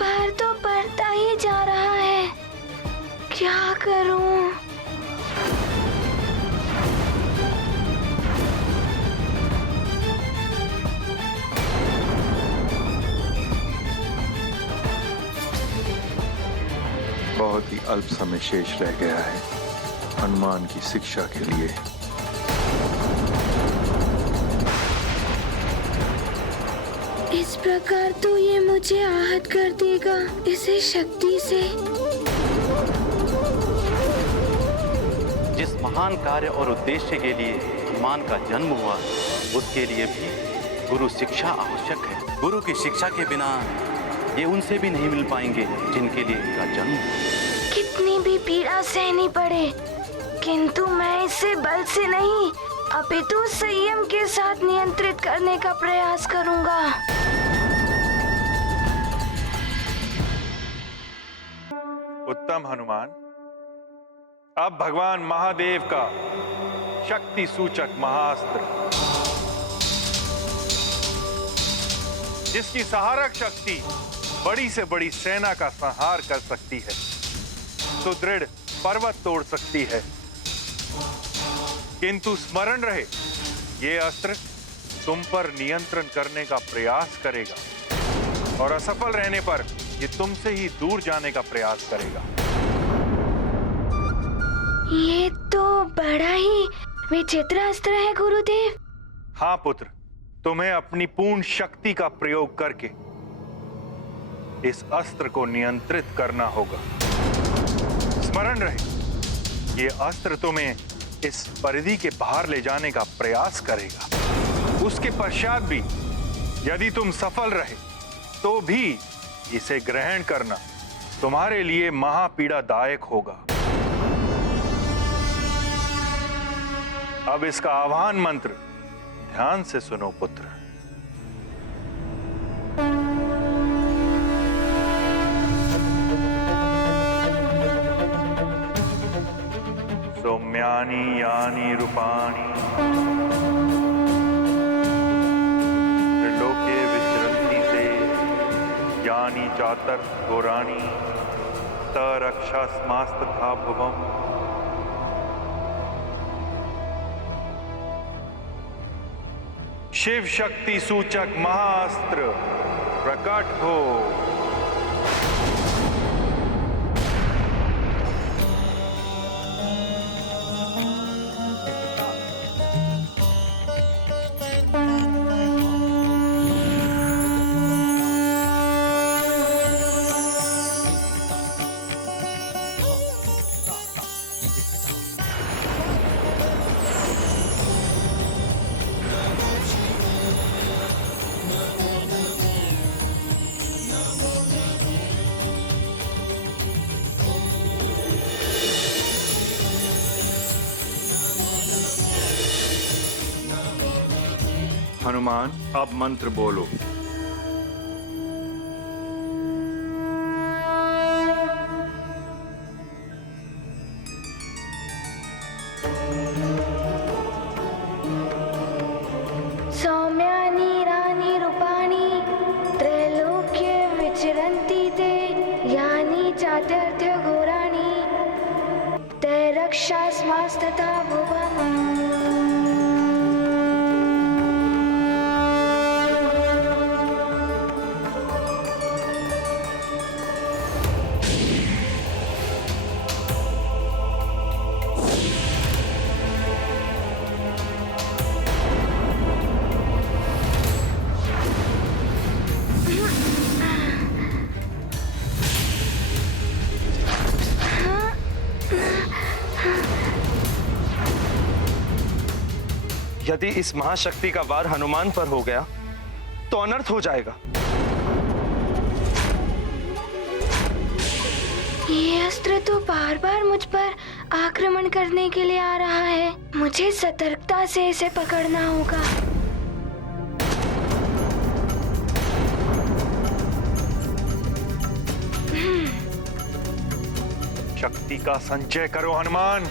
भार तो बढ़ता ही जा रहा है। क्या करूं? बहुत ही अल्प समय शेष रह गया है हनुमान की शिक्षा के लिए। इस प्रकार तो ये मुझे आहत कर देगा इसे शक्ति से। जिस महान कार्य और उद्देश्य के लिए हनुमान का जन्म हुआ, उसके लिए भी गुरु शिक्षा आवश्यक है। गुरु की शिक्षा के बिना ये उनसे भी नहीं मिल पाएंगे जिनके लिए इनका जन्म। कितनी भी पीड़ा सहनी पड़े, किंतु मैं इसे बल से नहीं अपितु संयम के साथ नियंत्रित करने का प्रयास करूंगा। उत्तम हनुमान। अब भगवान महादेव का शक्ति सूचक महाअस्त्र, जिसकी सहारक शक्ति बड़ी से बड़ी सेना का संहार कर सकती है, सुदृढ़ पर्वत तोड़ सकती है, किंतु स्मरण रहे ये अस्त्र तुम पर नियंत्रण करने का प्रयास करेगा और असफल रहने पर ये तुमसे ही दूर जाने का प्रयास करेगा। ये तो बड़ा ही विचित्र अस्त्र है गुरुदेव। हाँ पुत्र, तुम्हें अपनी पूर्ण शक्ति का प्रयोग करके इस अस्त्र को नियंत्रित करना होगा। स्मरण रहे ये अस्त्र तुम्हें इस परिधि के बाहर ले जाने का प्रयास करेगा। उसके पश्चात भी यदि तुम सफल रहे तो भी इसे ग्रहण करना तुम्हारे लिए महापीड़ादायक होगा। अब इसका आह्वान मंत्र ध्यान से सुनो पुत्र। सौम्यानि यानि रूपाणि त्रिलोके विचरन्ति ते यानि चातर घोराणि स रक्षास्मास्तथा भुवम्। शिव शक्ति सूचक महाअस्त्र प्रकट हो। हनुमान, अब मंत्र बोलो। सौम्यानि यानि रूपाणि त्रैलोक्ये विचरन्ति ते यानि चातुर्थ घोराणि ते रक्षास्मास्तथा भुवम्। यदि इस महाशक्ति का वार हनुमान पर हो गया तो अनर्थ हो जाएगा। ये अस्त्र तो बार बार मुझ पर आक्रमण करने के लिए आ रहा है। मुझे सतर्कता से इसे पकड़ना होगा। शक्ति का संचय करो हनुमान।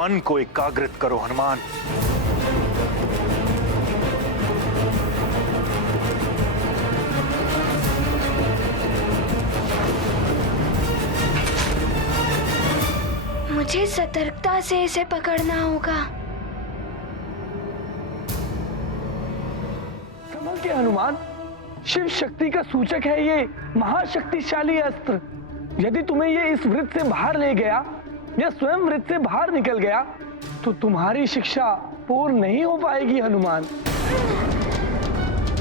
मन को एकाग्रित करो हनुमान। मुझे सतर्कता से इसे पकड़ना होगा। संभल के हनुमान, शिव शक्ति का सूचक है ये महाशक्तिशाली अस्त्र। यदि तुम्हें ये इस वृत्त से बाहर ले गया या स्वयं वृत्त से बाहर निकल गया तो तुम्हारी शिक्षा पूर्ण नहीं हो पाएगी हनुमान।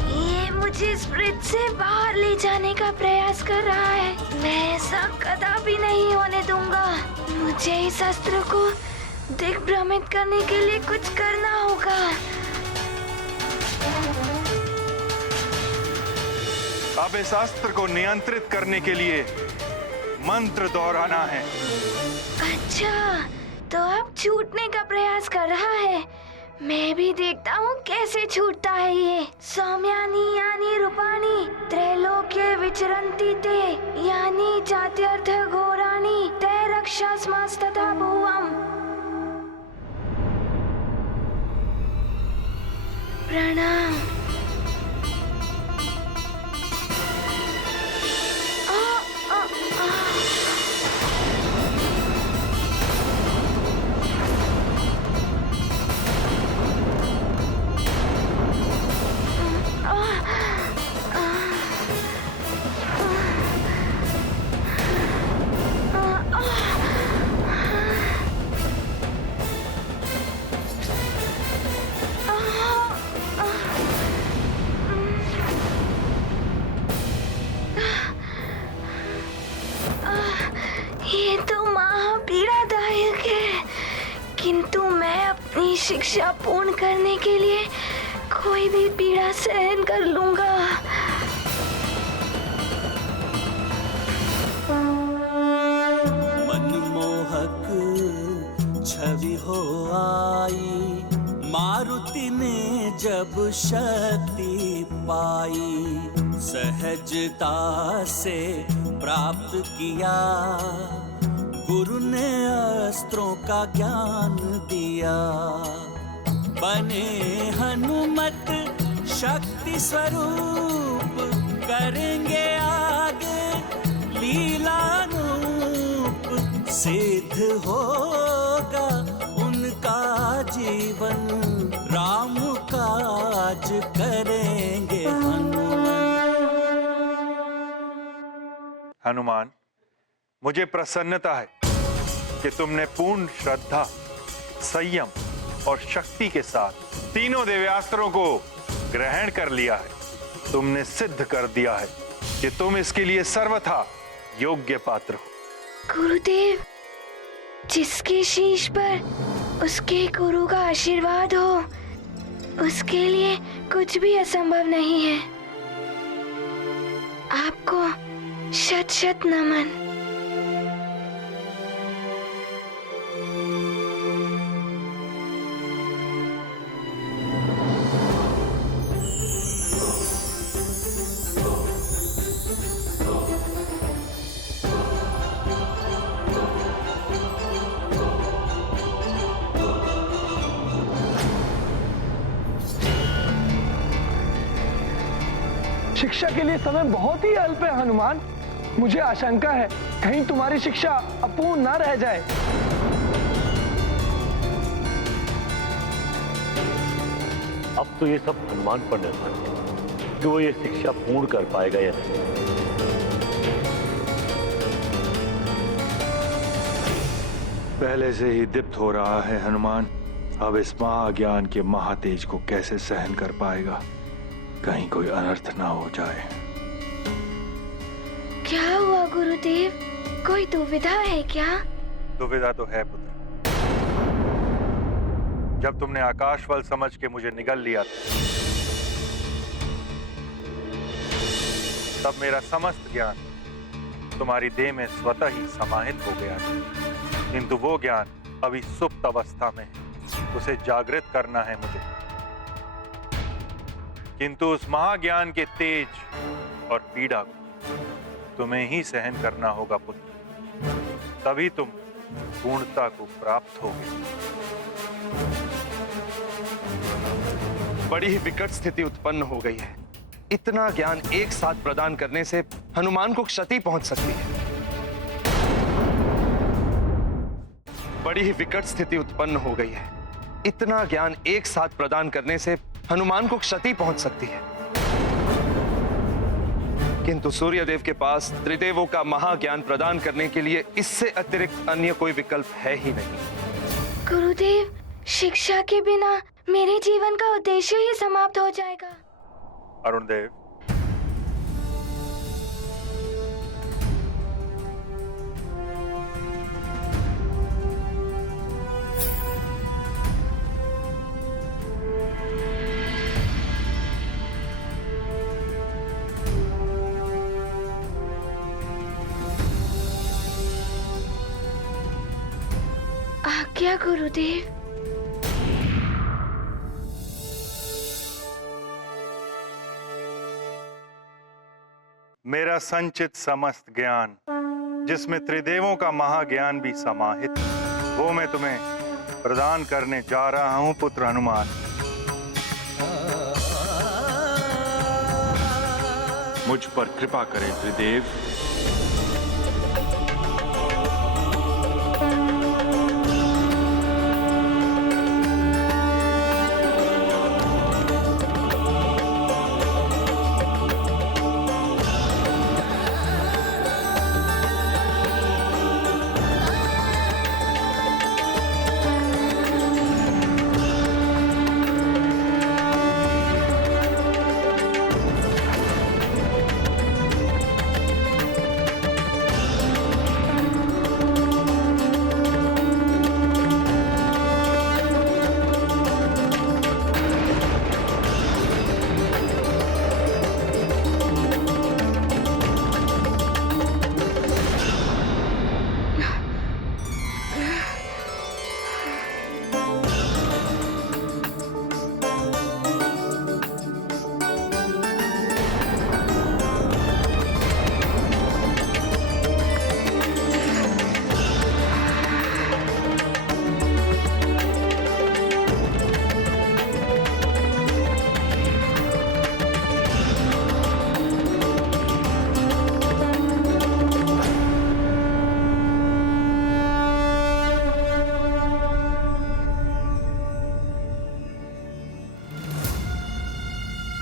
ये मुझे इस वृत्त से बाहर ले जाने का प्रयास कर रहा है। मैं ऐसा कदापि नहीं होने दूंगा। मुझे इस अस्त्र को दिग्भ्रमित करने के लिए कुछ करना होगा। अब इस अस्त्र को नियंत्रित करने के लिए मंत्र दोहराना है। अच्छा, तो अब छूटने का प्रयास कर रहा है। मैं भी देखता हूँ कैसे छूटता है ये। सौम्यानी यानी रूपाणी त्रैलोक्य विचरन्ति ते यानी जात्यर्थ घोराणी ते रक्षास्मस्तथा भुवम्। प्रणाम। ये तो महापीड़ादायक है, किंतु मैं अपनी शिक्षा पूर्ण करने के लिए कोई भी पीड़ा सहन कर लूंगा। मनमोहक छवि हो आई, मारुति ने जब शक्ति पाई, सहजता से प्राप्त किया, गुरु ने अस्त्रों का ज्ञान दिया। बने हनुमत शक्ति स्वरूप, करेंगे आगे लीलानूप, सिद्ध होगा उनका जीवन, राम काज करेंगे हनुमान, मुझे प्रसन्नता है कि तुमने पूर्ण श्रद्धा, संयम और शक्ति के साथ तीनों दिव्यास्त्रों को ग्रहण कर लिया है। तुमने सिद्ध कर दिया है कि तुम इसके लिए सर्वथा योग्य पात्र हो। गुरुदेव, जिसके शीश पर उसके गुरु का आशीर्वाद हो, उसके लिए कुछ भी असंभव नहीं है। आपको शत शत नमन। शिक्षा के लिए समय बहुत ही अल्प है हनुमान। मुझे आशंका है कहीं तुम्हारी शिक्षा अपूर्ण न रह जाए। अब तो ये सब हनुमान पर निर्भर है कि वो ये शिक्षा पूर्ण कर पाएगा या नहीं। पहले से ही दीप्त हो रहा है हनुमान। अब इस महाज्ञान के महातेज को कैसे सहन कर पाएगा? कहीं कोई अनर्थ ना हो जाए। क्या हुआ गुरुदेव? कोई दुविधा है क्या? दुविधा तो है पुत्र। जब तुमने आकाशवल समझ के मुझे निगल लिया था, तब मेरा समस्त ज्ञान तुम्हारी देह में स्वतः ही समाहित हो गया था। किंतु वो ज्ञान अभी सुप्त अवस्था में है, उसे जागृत करना है मुझे। किंतु उस महाज्ञान के तेज और पीड़ा को तुम्हें ही सहन करना होगा पुत्र। तभी तुम पूर्णता को प्राप्त हो गई। बड़ी ही विकट स्थिति उत्पन्न हो गई है। इतना ज्ञान एक साथ प्रदान करने से हनुमान को क्षति पहुंच सकती है। बड़ी ही विकट स्थिति उत्पन्न हो गई है। इतना ज्ञान एक साथ प्रदान करने से हनुमान को क्षति पहुंच सकती है। किंतु सूर्यदेव के पास त्रिदेवों का महाज्ञान प्रदान करने के लिए इससे अतिरिक्त अन्य कोई विकल्प है ही नहीं। गुरुदेव, शिक्षा के बिना मेरे जीवन का उद्देश्य ही समाप्त हो जाएगा। अरुणदेव, आज्ञा गुरुदेव। मेरा संचित समस्त ज्ञान, जिसमें त्रिदेवों का महाज्ञान भी समाहित है, वो मैं तुम्हें प्रदान करने जा रहा हूं पुत्र हनुमान। मुझ पर कृपा करें त्रिदेव।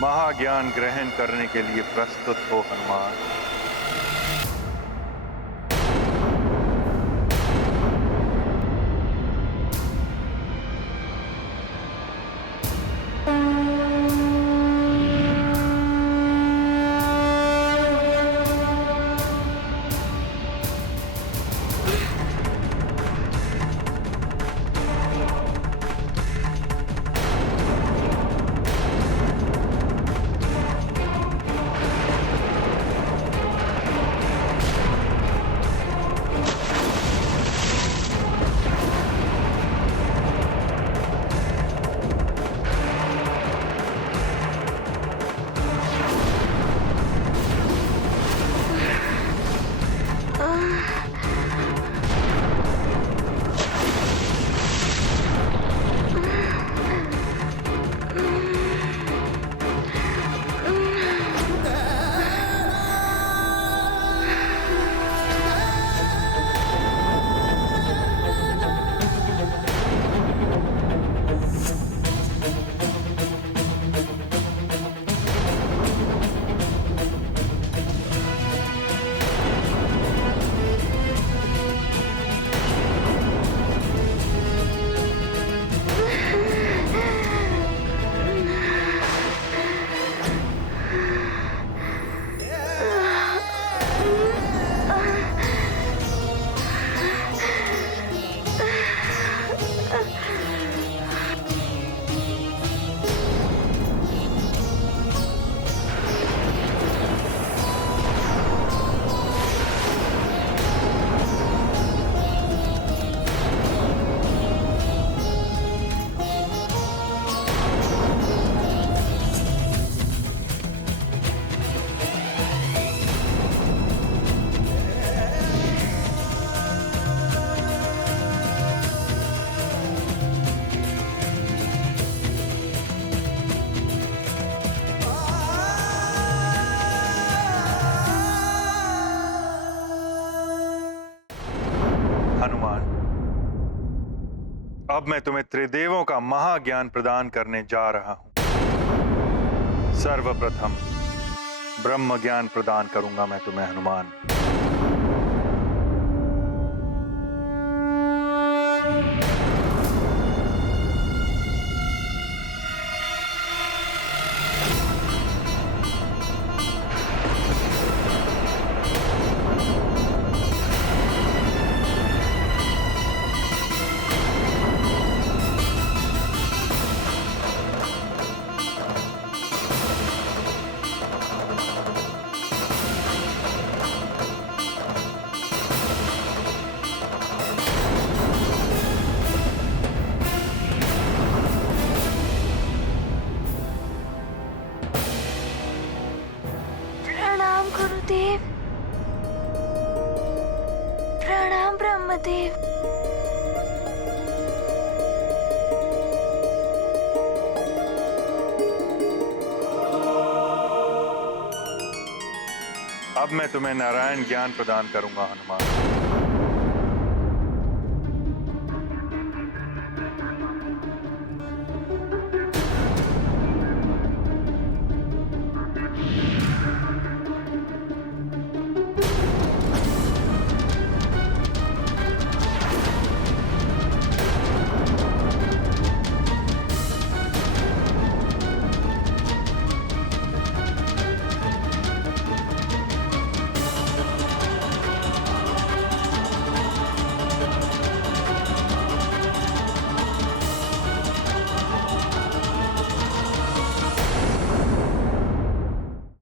महाज्ञान ग्रहण करने के लिए प्रस्तुत हो हनुमान। अब मैं तुम्हें त्रिदेवों का महाज्ञान प्रदान करने जा रहा हूं। सर्वप्रथम ब्रह्म ज्ञान प्रदान करूंगा मैं तुम्हें हनुमान। प्रणाम गुरुदेव। प्रणाम ब्रह्मदेव। अब मैं तुम्हें नारायण ज्ञान प्रदान करूंगा हनुमान।